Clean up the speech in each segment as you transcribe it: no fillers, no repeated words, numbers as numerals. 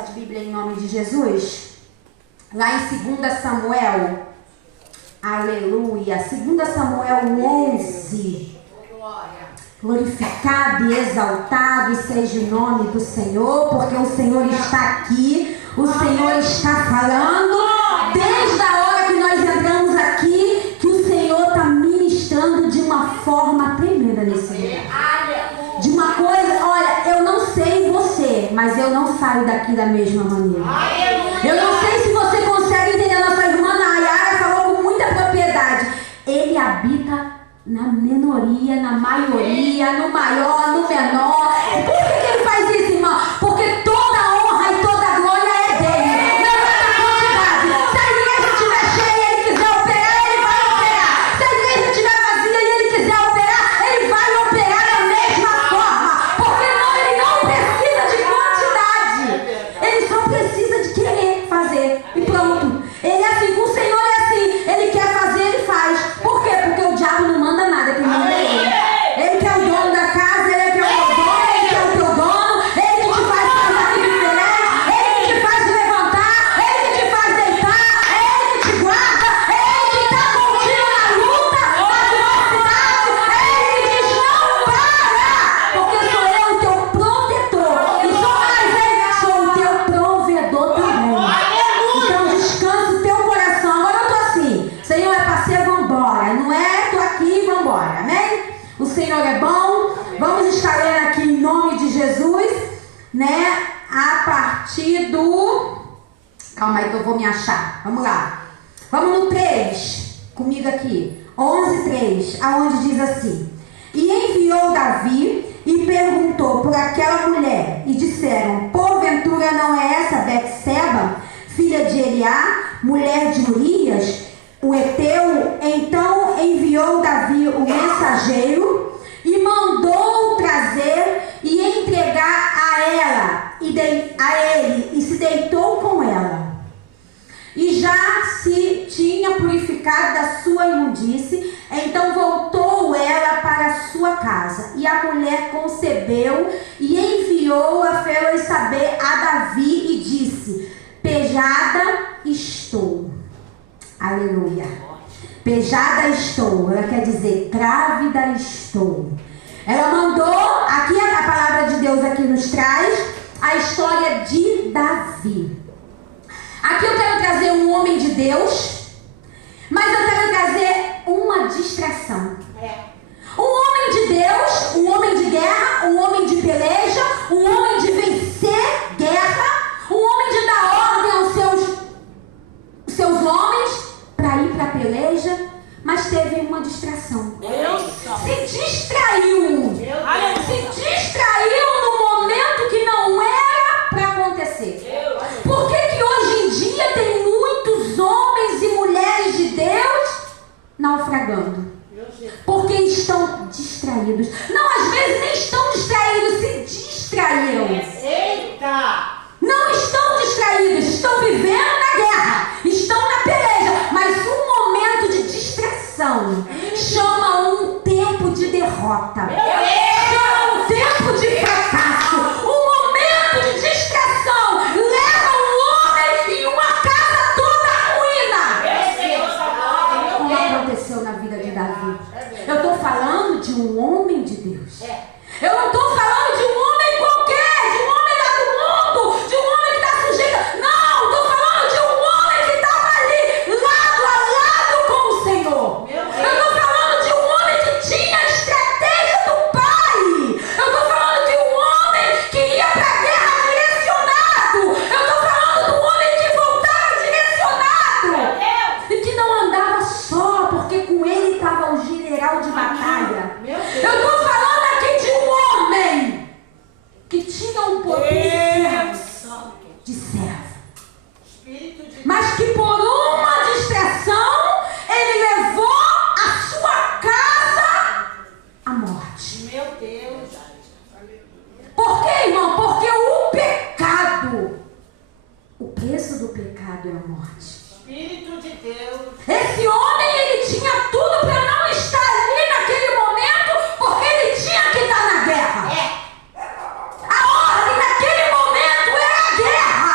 essa Bíblia em nome de Jesus? Lá em 2 Samuel, aleluia, 2 Samuel 11. Glorificado e exaltado seja o nome do Senhor, porque o Senhor está aqui, o Senhor está falando. Desde a hora que nós entramos aqui, que o Senhor está ministrando de uma forma tremenda nesse lugar. De uma coisa, olha, eu não sei você, mas eu não saio daqui da mesma maneira. Eu não sei se você consegue entender. Nossa irmã Nayara falou com muita propriedade. Ele habita na minoria, na maioria, no maior, no menor. Por que ele faz isso, irmão? Porque toda a honra e toda a glória é dele. Não é da quantidade. Se a igreja estiver cheia e ele quiser operar, ele vai operar. Se a igreja estiver vazia e ele quiser operar, ele vai operar da mesma forma. Porque ele não precisa de quantidade. Ele só precisa de querer fazer. E pronto. Ele é assim, com o Senhor é assim. Ele quer fazer, ele faz. Por quê? Porque o diabo não manda nada, que manda é ele. Ele que é o dono da casa, ele que é o teu dono, ele que é o teu dono, ele que te faz fazer aqui diferente, ele que te faz levantar, ele que te faz deitar, ele que te guarda, ele que está contigo na luta, na adversidade, ele que diz não para, porque sou eu o teu protetor, e sou mais ele, sou o teu provedor também. Então descansa o teu coração. Agora eu estou assim, Senhor, é para ser, vambora, não é? Estou aqui, vambora, amém? O Senhor é bom. Vamos estar lendo aqui em nome de Jesus, né? A partir do... Calma aí que eu vou me achar. Vamos lá. Vamos no 3, comigo aqui. 11:3, aonde diz assim: E enviou Davi e perguntou por aquela mulher, e disseram: Porventura não é essa Betseba, filha de Eliá, mulher de Urias, o Eteu? Então enviou Davi o mensageiro e mandou trazer e entregar a ela a ele, e se deitou com ela. E já se tinha purificado da sua imundície, então voltou ela para a sua casa. E a mulher concebeu e enviou a fê-la saber a Davi e disse: Pejada estou. Aleluia. Pejada estou. Ela quer dizer grávida estou. Ela mandou, aqui a palavra de Deus aqui nos traz a história de Davi. Aqui eu quero trazer um homem de Deus, mas eu quero trazer uma distração. Um homem de Deus, um homem de guerra, um homem de peleja, um homem de vencer guerra, um homem de dar ordem aos seus homens para ir para a peleja, mas teve uma distração. Se distraiu. Se distraiu no momento que não era para acontecer. Por que hoje em dia tem muitos homens e mulheres de Deus naufragando? Porque estão distraídos. Não, às vezes nem estão distraídos, se distraíram. Não estão distraídos, estão vivendo na guerra, estão na peleja, mas um momento de distração chama um tempo de derrota, chama um tempo de fracasso. Um momento de distração leva um homem e uma casa toda à ruína. Como aconteceu na vida de Davi. Eu estou falando de um homem de Deus. Eu não estou falando de um homem qualquer, de um homem lá do mundo, de um homem que está sujeito. Não, estou falando de um homem que estava ali, lado a lado com o Senhor. Eu estou falando de um homem que tinha a estratégia do Pai. Eu estou falando de um homem que ia para a guerra direcionado. Eu estou falando de um homem que voltava direcionado. E que não andava só, porque com ele estava o general de batalha. Eu estou falando aqui de um homem que tinha um poder de servo, mas que por uma distração ele levou a sua casa à morte. Por quê, irmão? Porque o pecado, o preço do pecado é a morte. Esse homem, ele tinha tudo para não estar ali naquele momento, porque ele tinha que estar na guerra. A ordem naquele momento era a guerra.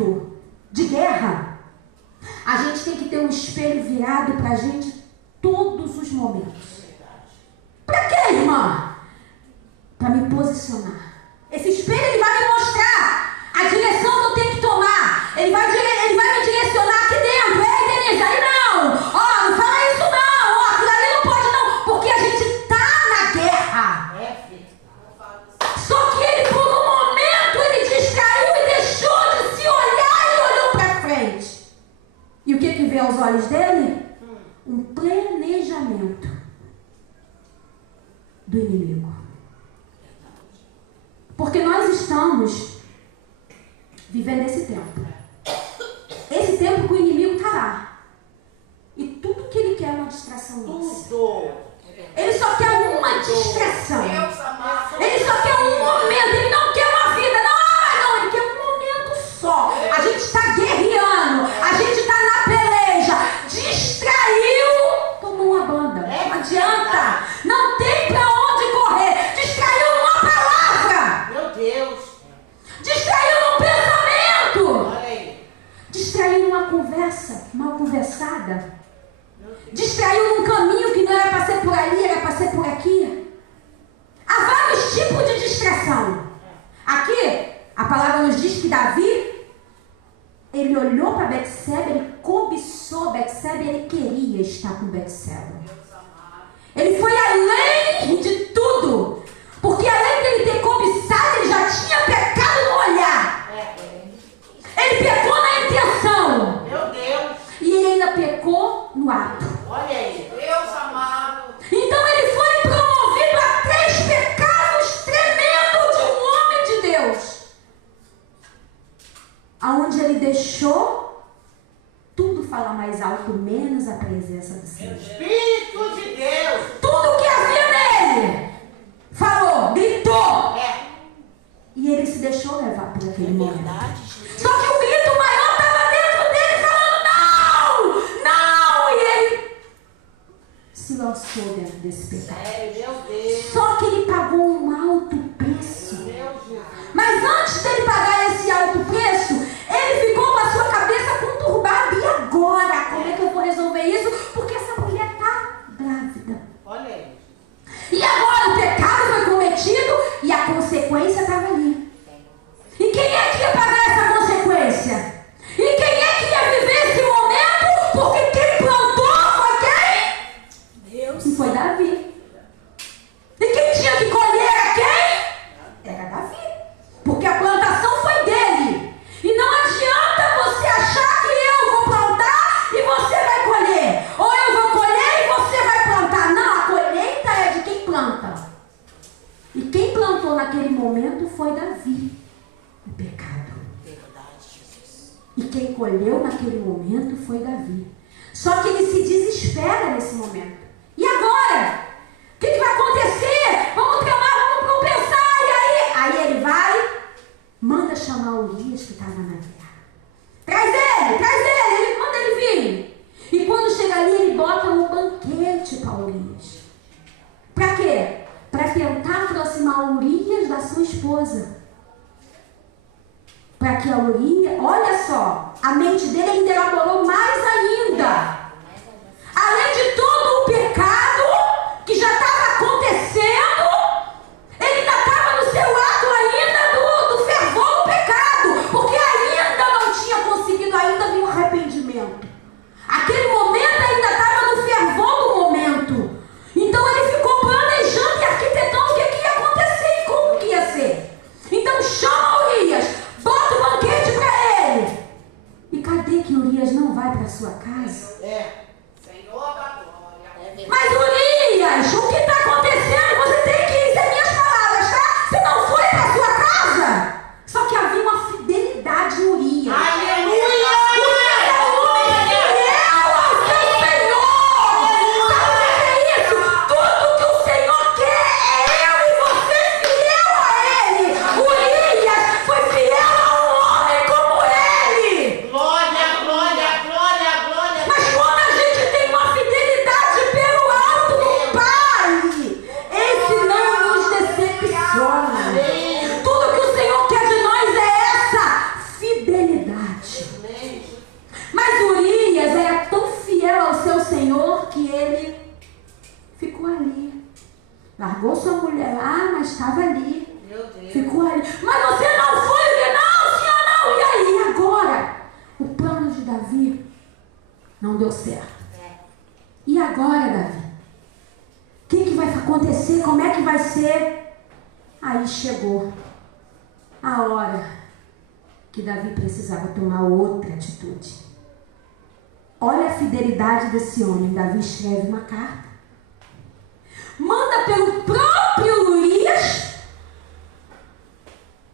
momento de guerra, a gente tem que ter um espelho virado para a gente todos os momentos. Para quê, irmã? Para me posicionar. Esse espelho ele vai me mostrar a direção que eu tenho que tomar. Ele vai me direcionar aqui dentro. Ei, Denise, aí não. Ó, não fala isso não. Ó, aquilo ali não pode não. Porque a gente está na guerra. Só que ele, por um momento, ele distraiu e deixou de se olhar e olhou para frente. E o que veio aos olhos dele? Um planejamento do inimigo. Porque nós estamos vivendo esse tempo. Esse tempo que o inimigo está lá. E tudo que ele quer é uma distração nossa. Ele só quer uma distração. Ele só quer um momento. Ele não quer uma vida. Não, ele quer um momento só. A gente está guerreando. A gente está na peleja. Distraiu. Tomou uma banda. Não adianta. Não tem pra onde correr. Distraiu numa palavra. Meu Deus. Distraiu num pensamento. Distraiu numa conversa mal conversada. Distraiu num caminho que não era para ser por ali, era para ser por aqui. Há vários tipos de distração. Aqui, a palavra nos diz que Davi, ele olhou para Betseba, ele cobiçou Betseba e ele queria estar com Betseba. Ele foi além de tudo. Porque além de ele ter cobiçado, ele já tinha pecado no olhar. Ele pecou na intenção. Meu Deus. E ele ainda pecou no ato. Olha aí. Deus amado. Então ele foi promovido a 3 pecados tremendos de um homem de Deus. Aonde ele deixou tudo falar mais alto, menos a presença do Senhor. Espírito de Deus. Tudo que havia nele falou, gritou. E ele se deixou levar por aquele momento. Só que o grito maior estava dentro dele falando não. E ele se lançou dentro desse pecado. Meu Deus. Só que ele pagou um alto preço. Mas antes dele pagar esse alto preço, ele ficou com a sua cabeça conturbada. E agora? Como é que eu vou resolver isso? Porque essa mulher está grávida. Olha aí. E agora o pecado foi cometido e a consequência estava ali. E quem é que ia pagar essa consequência? E quem é que ia viver esse momento? Porque quem plantou foi quem? Deus. E foi Davi. E quem tinha que colher era quem? Era Davi. Porque a plantação foi dele. E não adianta você achar que eu vou plantar e você vai colher. Ou eu vou colher e você vai plantar. Não, a colheita é de quem planta. E quem plantou naquele momento foi Davi. O pecado. E quem colheu naquele momento foi Davi. Só que ele se desespera nesse momento. E agora? O que vai acontecer? Vamos tramar, vamos pensar. E aí? Aí ele vai, manda chamar Urias que estava na guerra. Traz ele, ele manda ele vir. E quando chega ali, ele bota um banquete para Urias. Para quê? Para tentar aproximar Urias da sua esposa. Para que a Urias, olha só, a mente dele ainda elaborou mais ainda. Além de todo o pecado que já estava acontecendo, ele ainda estava no seu ato ainda do fervor do pecado, porque ainda não tinha conseguido ainda vir um arrependimento. Aquele momento ainda estava no fervor do momento. Então ele ficou planejando e arquitetando o que ia acontecer e como que ia ser. Então chama Urias, bota o banquete para ele. E cadê que Urias não vai para sua casa? Senhor da glória. Mas Urias, o que está acontecendo? Você tem que ir, sem minhas palavras, tá? Você não foi para sua casa? Só que havia uma fidelidade em Urias. Aleluia. Urias é um homem fiel ao seu Senhor. Sabe o que é isso? Tudo que o Senhor quer é eu e você fiel a Ele. Urias foi fiel a um homem como ele. Glória, glória, glória, glória. Mas quando a gente largou sua mulher lá, mas estava ali. Meu Deus. Ficou ali. Mas você não foi? Não, senhor, não. E aí, agora? O plano de Davi não deu certo. E agora, Davi? O que vai acontecer? Como é que vai ser? Aí chegou a hora que Davi precisava tomar outra atitude. Olha a fidelidade desse homem. Davi escreve uma carta. Manda pelo próprio Urias,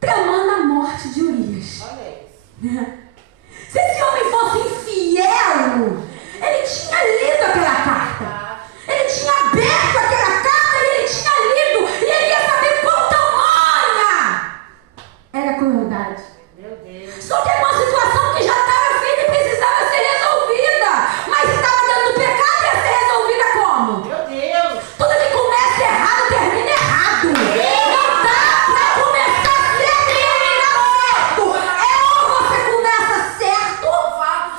tramando a morte de Urias. Olha isso. Se esse homem fosse infiel, ele tinha lido aquela carta. Ele tinha aberto aquela carta e ele tinha lido. E ele ia saber quão tamanha era a crueldade. Meu Deus. Só que era uma situação que já estava feita e precisava ser resolvida. Mas estava dentro do pecado e ia ser resolvida como? Meu Deus. Tudo que começa errado termina errado. Não dá pra começar certo e terminar certo. Ou você começa certo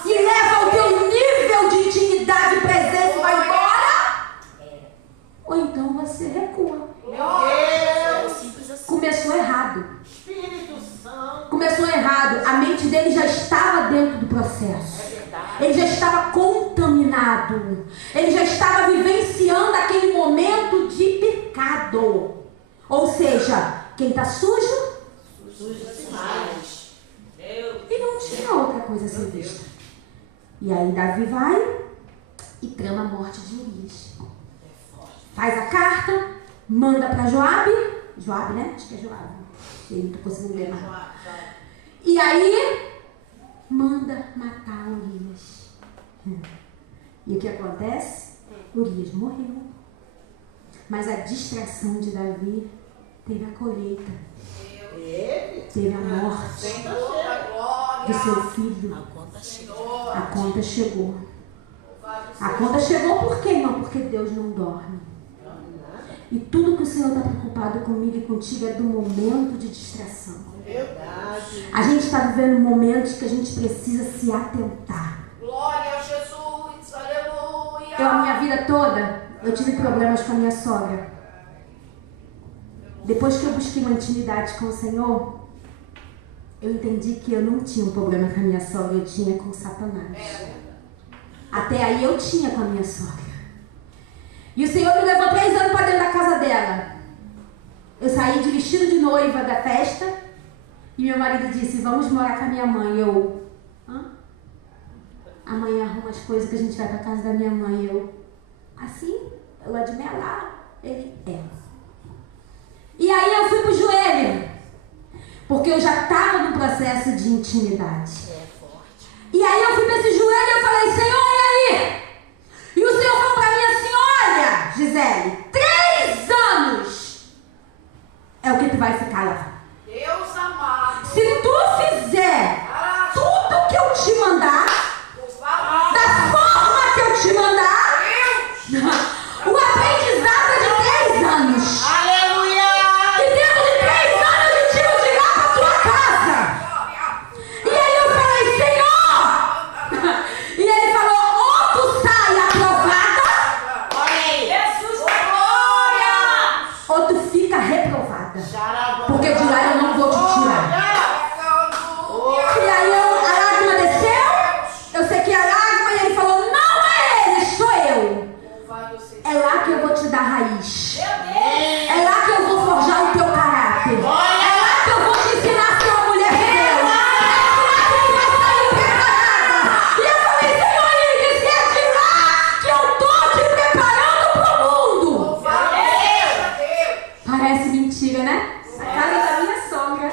e leva o teu nível de intimidade e presença e vai embora. Ou então você recua. Meu Deus. Simples assim. Começou errado. Espírito Santo. Começou errado. A mente dele já estava dentro do processo. É verdade. Ele já estava contaminado. Ele já estava vivenciando aquele momento de pecado. Ou seja, quem está sujo, Suja demais. Deus. e não tinha outra coisa a ser vista. E aí Davi vai e trama a morte de Urias. Faz a carta, manda para Joabe. Joabe, né? Acho que é Joabe. Eu não estou conseguindo ler mais. E aí, manda matar Urias. E o que acontece? Urias morreu. Mas a distração de Davi teve a colheita. Teve a morte Senhor da do glória. seu filho. A conta chega. A conta chegou. A conta chegou por quê, irmão? Porque Deus não dorme. E tudo que o Senhor está preocupado comigo e contigo é do momento de distração. Verdade. A gente está vivendo momentos que a gente precisa se atentar. Glória a Jesus. Aleluia. Eu, a minha vida toda, eu tive problemas com a minha sogra. Depois que eu busquei uma intimidade com o Senhor, eu entendi que eu não tinha um problema com a minha sogra, eu tinha com Satanás. Até aí eu tinha com a minha sogra. E o Senhor me levou 3 anos para dentro da casa dela. Eu saí de vestido de noiva da festa e meu marido disse, vamos morar com a minha mãe. Eu, hã? Amanhã arruma as coisas que a gente vai para casa da minha mãe. Eu, assim? Eu gosto de melar. Ele, é. E aí eu fui pro joelho, porque eu já estava no processo de intimidade. E aí eu fui para esse joelho e eu falei, Senhor, e aí? E o Senhor falou para mim assim, olha, Gisele, 3 anos é o que tu vai ficar lá. Deus amado. Se tu fizer tudo que eu te mandar, da forma que eu te mandar, o aprendizado é de 3 anos. Aleluia. E dentro de 3 anos a gente tira de lá para tua casa. E aí eu falei, Senhor! E ele falou, ou tu sai aprovada, Olha aí. Jesus, Glória. ou tu fica reprovada. Xarabá. Porque de lá eu não vou te tirar. E aí a lágrima desceu, eu sequei a lágrima e ele falou, não é ele, sou eu. É lá que eu vou te dar raiz. É lá que eu vou forjar o teu caráter. É lá que eu vou te ensinar a ser uma mulher de Deus. É lá que tu vai sair preparada. E eu falei, Senhor, ele disse, é de lá que eu estou te preparando para o mundo. Parece mentira, né? A casa da minha sogra.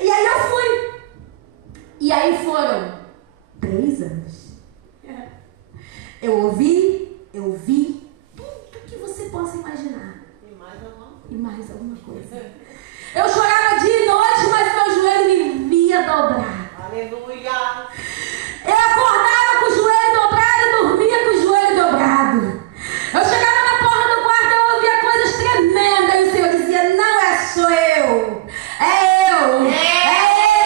E aí eu fui. E aí foram 3 anos. Eu vi tudo que você possa imaginar. E mais alguma coisa. Eu chorava dia e noite, mas meu joelho me via dobrar. Aleluia. Eu acordava com o joelho dobrado e dormia com o joelho dobrado. Eu chegava na porta do quarto e eu ouvia coisas tremendas. E o Senhor dizia, não é só eu. É eu. É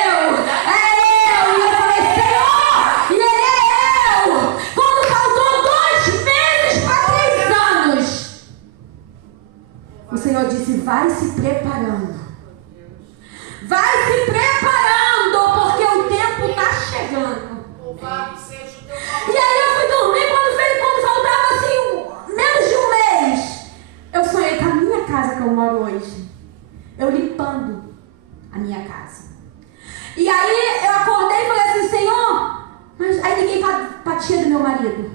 eu. É eu. E eu falei, Senhor, e ele é eu. Quando faltou 2 meses para 3 anos, Louvado seja o teu E nome. aí eu fui dormir, quando faltava assim, menos de um mês, eu sonhei com a minha casa que eu moro hoje. Eu limpando a minha casa. E aí eu acordei e falei assim, Senhor, mas aí liguei pra tia do meu marido.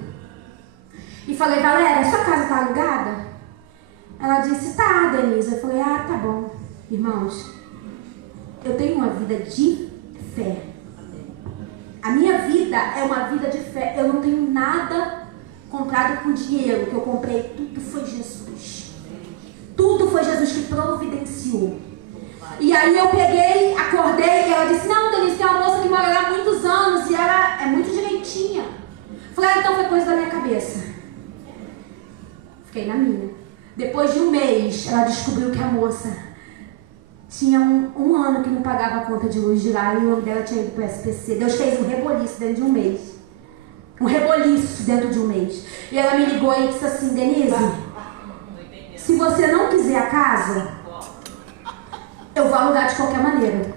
E falei, Valéria, sua casa tá alugada? Ela disse, tá, Denise. Eu falei, tá bom. Irmãos, eu tenho uma vida de fé. A minha vida é uma vida de fé. Eu não tenho nada comprado com dinheiro. O que eu comprei, tudo foi Jesus. Tudo foi Jesus que providenciou. E aí eu peguei, acordei e ela disse, não, Denise, tem uma moça que mora lá há muitos anos e ela é muito direitinha. Falei, então foi coisa da minha cabeça. Fiquei na minha. Depois de um mês, ela descobriu que a moça tinha um ano que não pagava a conta de luz de lá e o nome dela tinha ido para o SPC. Deus fez um reboliço dentro de um mês. Um reboliço dentro de um mês. E ela me ligou e disse assim, Denise, se você não quiser a casa, eu vou alugar de qualquer maneira.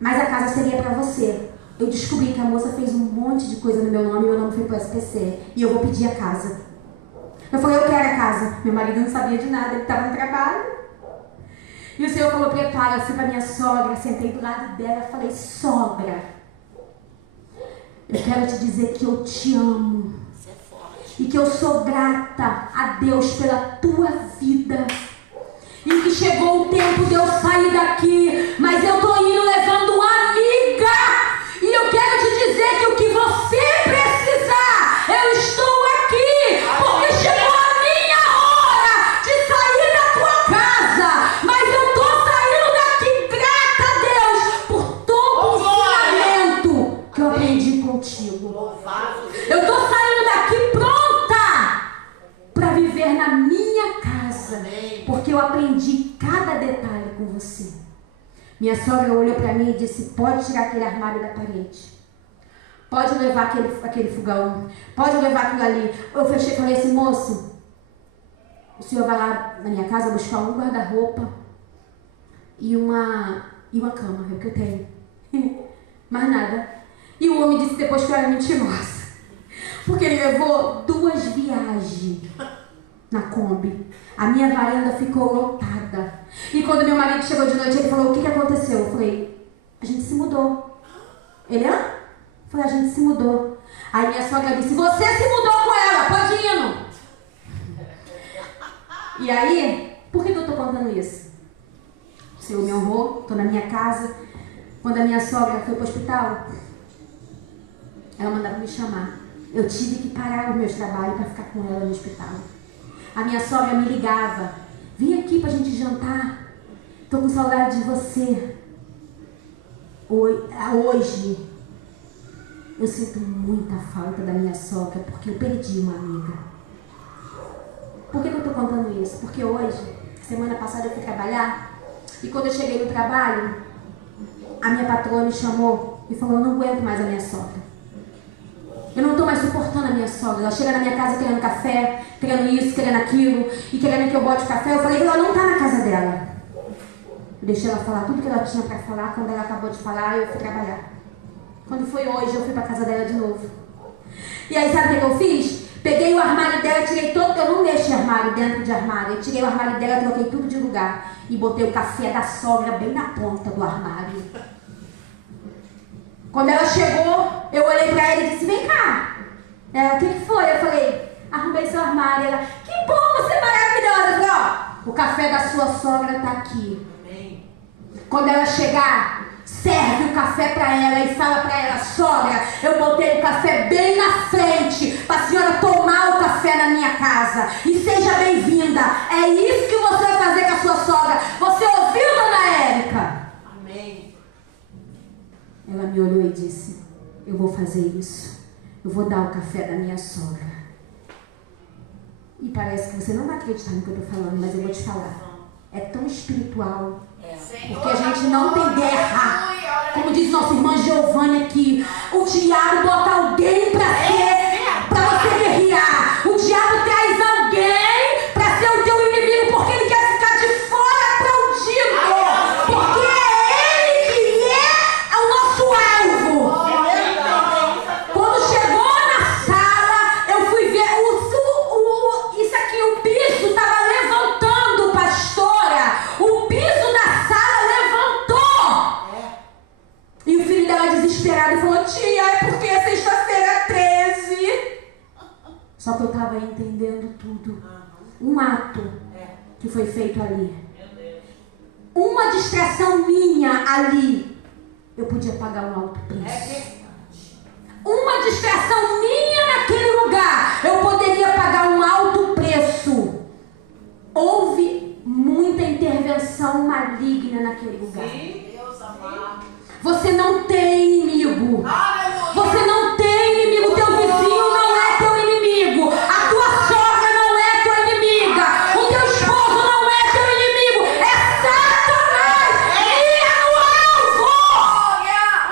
Mas a casa seria para você. Eu descobri que a moça fez um monte de coisa no meu nome e meu nome foi para o SPC. E eu vou pedir a casa. Eu falei, eu quero a casa. Meu marido não sabia de nada, ele estava no trabalho. E o Senhor falou, prepara. Eu fui para minha sogra, sentei do lado dela e falei, sogra, eu quero te dizer que eu te amo. E que eu sou grata a Deus pela tua vida. E que chegou o tempo de eu sair daqui, mas eu tô indo levando uma amiga. E eu quero te dizer que o que você precisar, eu estou aqui, porque chegou a minha hora de sair da tua casa. Mas eu tô saindo daqui grata a Deus por todo o ensinamento que eu aprendi contigo. Louvado. Eu tô saindo daqui pronta para viver na minha casa, porque eu aprendi cada detalhe com você. Minha sogra olhou para mim e disse, pode tirar aquele armário da parede, pode levar aquele fogão, pode levar aquilo ali. Eu fechei e falei assim, moço, o senhor vai lá na minha casa buscar um guarda-roupa e uma cama, é o que eu tenho. Mais nada. E o homem disse depois que eu era mentirosa, porque ele levou 2 viagens na Kombi. A minha varanda ficou lotada. E quando meu marido chegou de noite, ele falou, o que aconteceu? Eu falei, a gente se mudou. Ele, hã? Eu falei, a gente se mudou. Aí minha sogra disse, você se mudou com ela, pode ir. E aí, por que eu tô contando isso? O Senhor me honrou, tô na minha casa. Quando a minha sogra foi pro hospital, ela mandava me chamar. Eu tive que parar os meus trabalhos para ficar com ela no hospital. A minha sogra me ligava, vem aqui pra gente jantar, tô com saudade de você. Hoje, eu sinto muita falta da minha sogra, porque eu perdi uma amiga. Por que eu tô contando isso? Porque hoje, semana passada eu fui trabalhar, e quando eu cheguei no trabalho, a minha patroa me chamou e falou, eu não aguento mais a minha sogra. Eu não estou mais suportando a minha sogra. Ela chega na minha casa querendo café, querendo isso, querendo aquilo, e querendo que eu bote café. Eu falei que ela não está na casa dela. Eu deixei ela falar tudo que ela tinha para falar. Quando ela acabou de falar, eu fui trabalhar. Quando foi hoje, eu fui para casa dela de novo. E aí, sabe o que eu fiz? Peguei o armário dela, tirei todo... Eu não mexo em armário dentro de armário. Eu tirei o armário dela, troquei tudo de lugar. E botei o café da sogra bem na ponta do armário. Quando ela chegou, eu olhei pra ela e disse, vem cá. Ela, o que foi? Eu falei, arrumei seu armário. Ela, que bom, você é maravilhosa. Eu falei, ó, o café da sua sogra tá aqui. Amém. Quando ela chegar, serve o café pra ela e fala pra ela, sogra, eu botei o café bem na frente pra senhora tomar o café na minha casa. E seja bem-vinda. É isso que você vai fazer com a sua sogra. Você ouviu, dona Érica? Amém. Ela me olhou e disse, eu vou fazer isso. Eu vou dar o café da minha sogra. E parece que você não vai acreditar no que eu estou falando, mas eu vou te falar. É tão espiritual. Porque a gente não tem guerra. Como diz nossa irmã Giovânia aqui, o diabo bota alguém para você guerrear. O diabo traz alguém para ser o teu inimigo, porque ele quer ficar de fora prontinho. Porque é ele que é o nosso alvo. tia, é porque é sexta-feira 13. Só que eu estava entendendo tudo. Um ato que foi feito ali. Uma distração minha ali, eu podia pagar um alto preço. Uma distração minha naquele lugar, eu poderia pagar um alto preço. Houve muita intervenção maligna naquele lugar. Deus amado. Você não tem inimigo. Aleluia. Você não tem inimigo. Teu vizinho não é teu inimigo. A tua sogra não é tua inimiga. O teu esposo não é teu inimigo. É Satanás. Mira no alvo.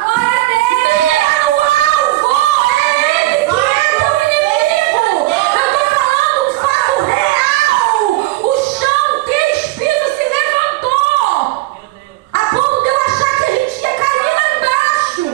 Glória a Deus. Mira no alvo. É ele que é teu inimigo. Eu estou falando um fato real. O chão, 3 pisos se levantou. A ponto de eu achar que a gente ia cair lá embaixo.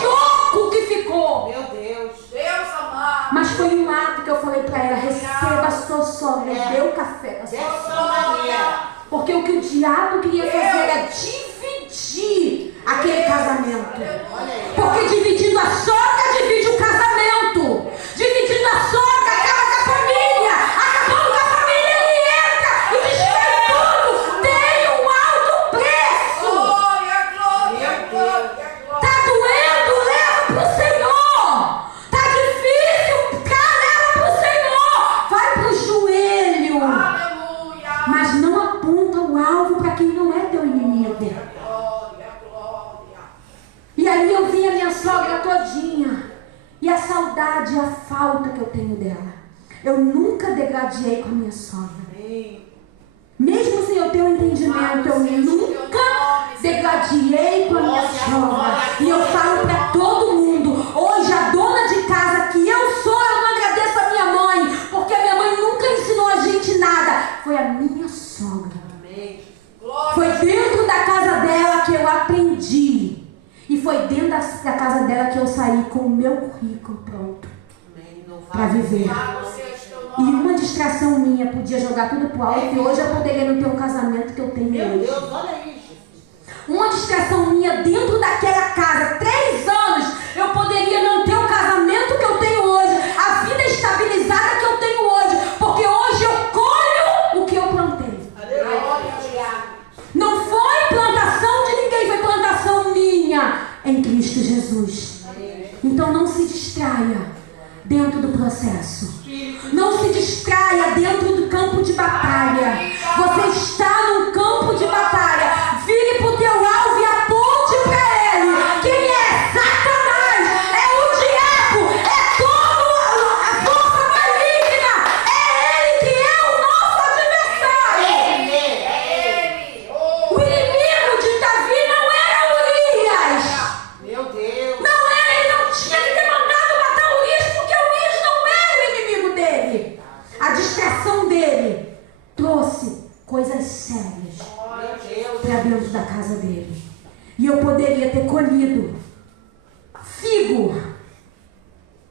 Que oco que ficou. Meu Deus. Deus amado. Mas foi um ato que eu falei pra ela: receba a sua sogra, dê o café da sua Dessa sogra. maneira. Porque o que o diabo queria fazer era dividir aquele casamento. Olha aí. Porque dividindo a sogra, divide o casamento. Dividindo a sogra, acaba com a família. Acabando com a família, ele entra e destrói tudo. Tem um alto preço. Glória, glória, glória, glória. Tá doendo, leva pro Senhor. Tá difícil, leva pro Senhor. Vai pro joelho. Aleluia. Mas não aponta o alvo para quem não é teu inimigo. Glória, glória. E aí eu vi a minha sogra todinha. E a saudade e a falta que eu tenho dela. Eu nunca degradei com a minha sogra. Amém. Mesmo sem eu ter um entendimento, eu nunca degradei com a minha sogra. E eu falo para todo mundo: hoje a dona de casa que eu sou, eu não agradeço a minha mãe, porque a minha mãe nunca ensinou a gente nada. Foi a minha sogra. Amém. Foi Glória. dentro da casa dela que eu aprendi. E foi dentro da casa dela que eu saí com o meu currículo pronto Amém. para viver. Louvado seja teu E nome. uma distração minha podia jogar tudo pro alto e hoje eu poderia não ter o casamento que eu tenho Meu hoje. Deus, olha aí, Jesus. Uma distração minha dentro daquela casa, 3 anos, eu poderia não ter o casamento que eu tenho hoje, a vida estabilizada que eu tenho hoje, porque hoje eu colho o que eu plantei. Glória. Não foi plantação de ninguém, foi plantação minha em Cristo Jesus. Então não se distraia dentro do processo. Não se distraia dentro do campo de batalha. Você está num campo de batalha. Vire pro teu alvo e aponte para ele. Quem é? Satanás. É o diabo. É toda a força maligna. É ele que é o nosso adversário. Ele. O inimigo de Davi não era Urias. Meu Deus. Não era, ele não tinha que ter mandado matar Urias, porque Urias não era o inimigo dele. A distração dele trouxe coisas sérias Glória a Deus. para dentro da casa dele. E eu poderia ter colhido figo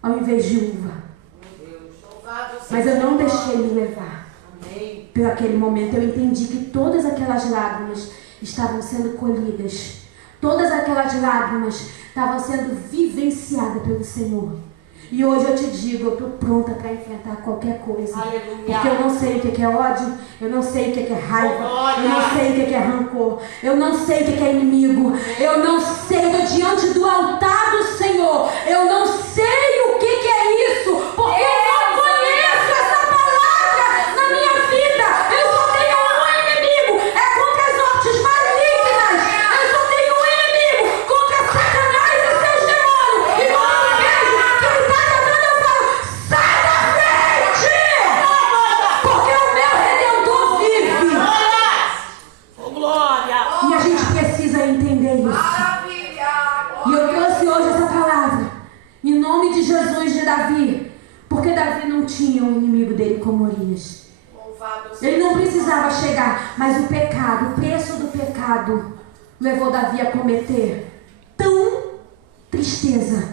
ao invés de uva. Meu Deus. Louvado seja Mas eu não teu deixei nome. me levar. Amém. Por aquele momento eu entendi que todas aquelas lágrimas estavam sendo colhidas. Todas aquelas lágrimas estavam sendo vivenciadas pelo Senhor. E hoje eu te digo, eu estou pronta para enfrentar qualquer coisa. Aleluia. Porque eu não sei o que é ódio, eu não sei o que é raiva, Glória. eu não sei o que é rancor, eu não sei o que é inimigo, eu não sei, eu estou diante do altar do Senhor, eu não sei o que é isso, porque eu não conheço essa palavra na minha vida. Eu só tenho um inimigo, é contra as hortes malignas. Eu só tenho um inimigo, contra Satanás e seus demônios. E quando eu vejo que ele está tentando, eu falo: sai da frente! Porque o meu Redentor vive. Oh, glória. E a gente precisa entender isso. Maravilha. E eu trouxe hoje essa palavra em nome de Jesus de Davi, porque Davi não tinha um inimigo dele como Urias. Louvado seja. Ele não precisava chegar, mas o pecado, o preço do pecado, levou Davi a cometer tão tristeza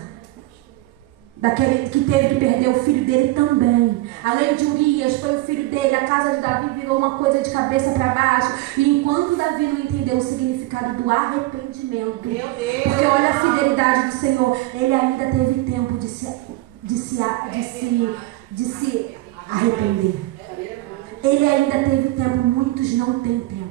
daquele que teve que perder o filho dele também. Além de Urias, foi o filho dele. A casa de Davi virou uma coisa de cabeça para baixo. E enquanto Davi não entendeu o significado do arrependimento, porque olha a fidelidade do Senhor, ele ainda teve tempo de se arrepender. Ele ainda teve tempo. Muitos não têm tempo.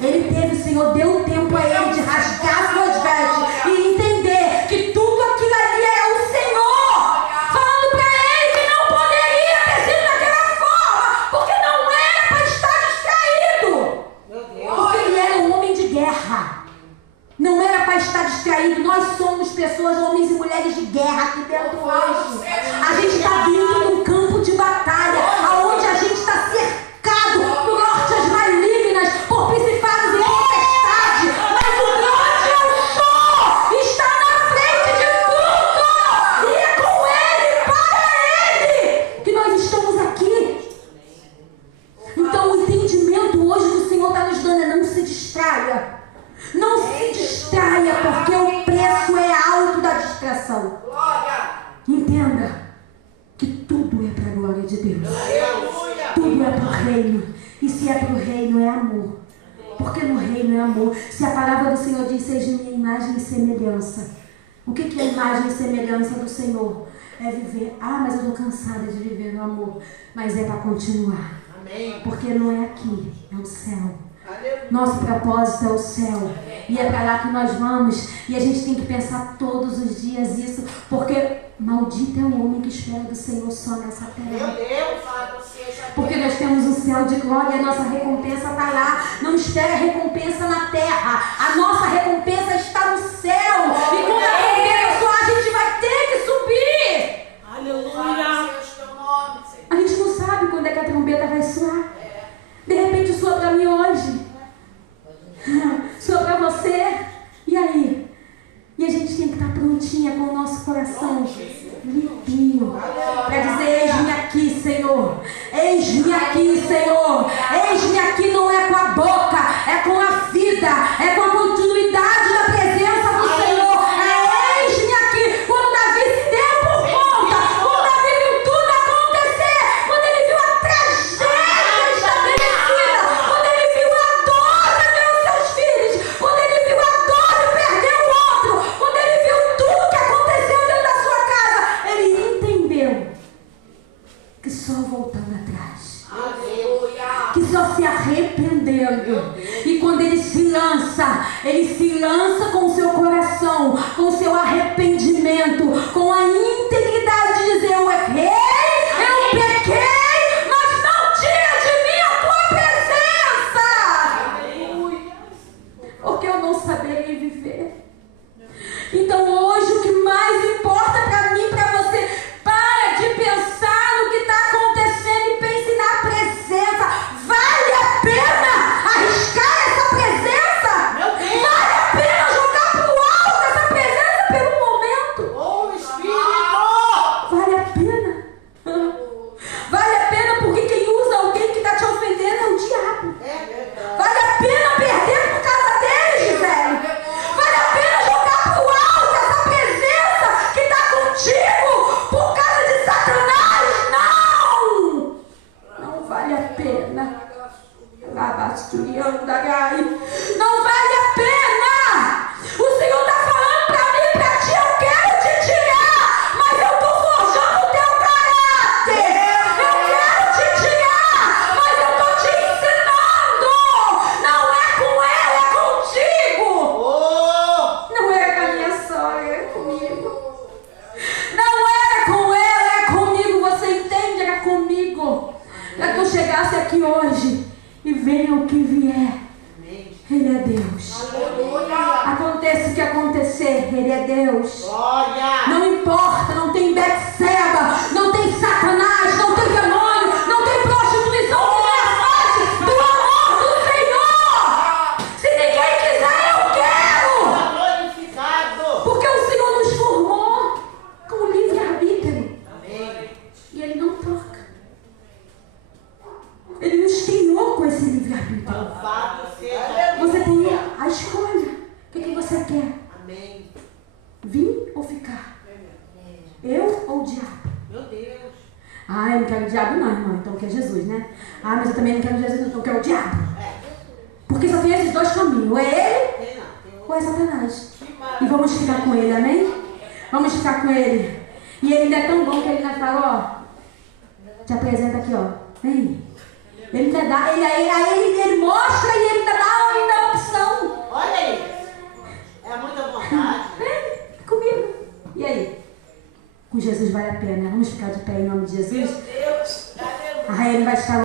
Ele teve, o Senhor deu tempo a ele de rasgar suas vestes e entender que tudo aquilo ali era o Senhor falando para ele que não poderia ter sido daquela forma, porque não era para estar distraído. Porque ele era um homem de guerra. Não era para estar distraído. Nós somos pessoas, homens e mulheres de guerra aqui dentro hoje. A gente está vindo num campo de batalha, aonde a gente está cercado no norte as malignas por principados e potestades. Mas o grande eu sou está na frente de tudo. E é com ele, para ele, que nós estamos aqui. Então o entendimento hoje que o Senhor está nos dando é não se distraia. Não se distraia, porque o preço é alto da distração. Entenda que tudo é para a glória de Deus. Tudo é para o reino. E se é para o reino, é amor. Porque no reino é amor. Se a palavra do Senhor diz, seja minha imagem e semelhança. O que é a imagem e semelhança do Senhor? É viver. Ah, mas eu estou cansada de viver no amor. Mas é para continuar. Porque não é aqui, é o céu. Nosso propósito é o céu. E é para lá que nós vamos. E a gente tem que pensar todos os dias isso. Porque maldito é o homem que espera do Senhor só nessa terra. Porque nós temos um céu de glória e a nossa recompensa está lá. Não espera recompensa na terra. A nossa recompensa está no céu. E quando a trombeta soar, a gente vai ter que subir. Aleluia. A gente não sabe quando é que a trombeta vai soar. De repente soa para mim hoje. Soa para você. E aí? E a gente tem que estar prontinha com o nosso coração limpinho. Para dizer, eis-me aqui, Senhor. Eis-me aqui, Senhor. Eis-me aqui não é com a boca, é com a vida, é com a continuidade da presença do Senhor. É eis-me aqui. Quando Davi se deu por conta, quando Davi viu tudo acontecer, quando ele viu a tragédia estabelecida, quando ele viu a dor de perder os seus filhos, quando ele viu a dor de perder o outro, quando ele viu tudo que aconteceu dentro da sua casa, ele entendeu que só voltando atrás, que só se arrependendo. E quando ele se lança com o seu coração, com o seu arrependimento, com a integridade de dizer, eu errei, eu pequei, mas não tira de mim a tua presença, porque eu não saberei viver. Então hoje o que mais importa para mim, para você, para de pensar no que está acontecendo e pense na presença. Vale a pena arriscar essa presença? Vale a pena jogar pro alto essa presença pelo momento? Vale a pena? Vale a pena porque quem usa alguém que está te ofendendo é o diabo. Vale a pena perder por causa dele, Gisele? Vale a pena jogar pro alto essa presença que está contigo por causa de Satanás? Não! Não vale a pena. Não vale a pena! O Senhor está falando para mim e para ti, eu quero te tirar, mas eu estou forjando o teu caráter. Eu quero te tirar, mas eu estou te ensinando. Não é com ela, é contigo. Não era com a minha sogra, era comigo. Não era com ela, é comigo. Você entende? Era comigo. Para que eu chegasse aqui hoje e venha o que vier. Ele é Deus. Aconteça o que acontecer, Ele é Deus. Não importa, não tem Betseba, não tem Satanás, não tem demônio, não tem prostituição que me afaste do amor do Senhor. Se ninguém quiser, eu quero. Porque o Senhor nos formou com livre-arbítrio. E Ele não troca. Ele nos criou com esse livre-arbítrio. Você tem a escolha. O que você quer? Vir ou ficar? Eu ou o diabo? Meu Deus. Ah, eu não quero o diabo não, irmão. Então eu quero Jesus, né? Ah, mas eu também não quero Jesus, então eu quero o diabo. Porque só tem esses dois caminhos. Ou é ele ou é Satanás. E vamos ficar com ele, amém? Vamos ficar com ele. E ele ainda é tão bom que ele ainda fala, ó. Te apresenta aqui, ó. Vem. Ele ainda dá, ele mostra e ele ainda dá a opção. Olha aí. É muita vontade. Vem comigo. E aí? Com Jesus vale a pena. Vamos ficar de pé em nome de Jesus? Meu Deus. Aleluia. Ah, ele vai estar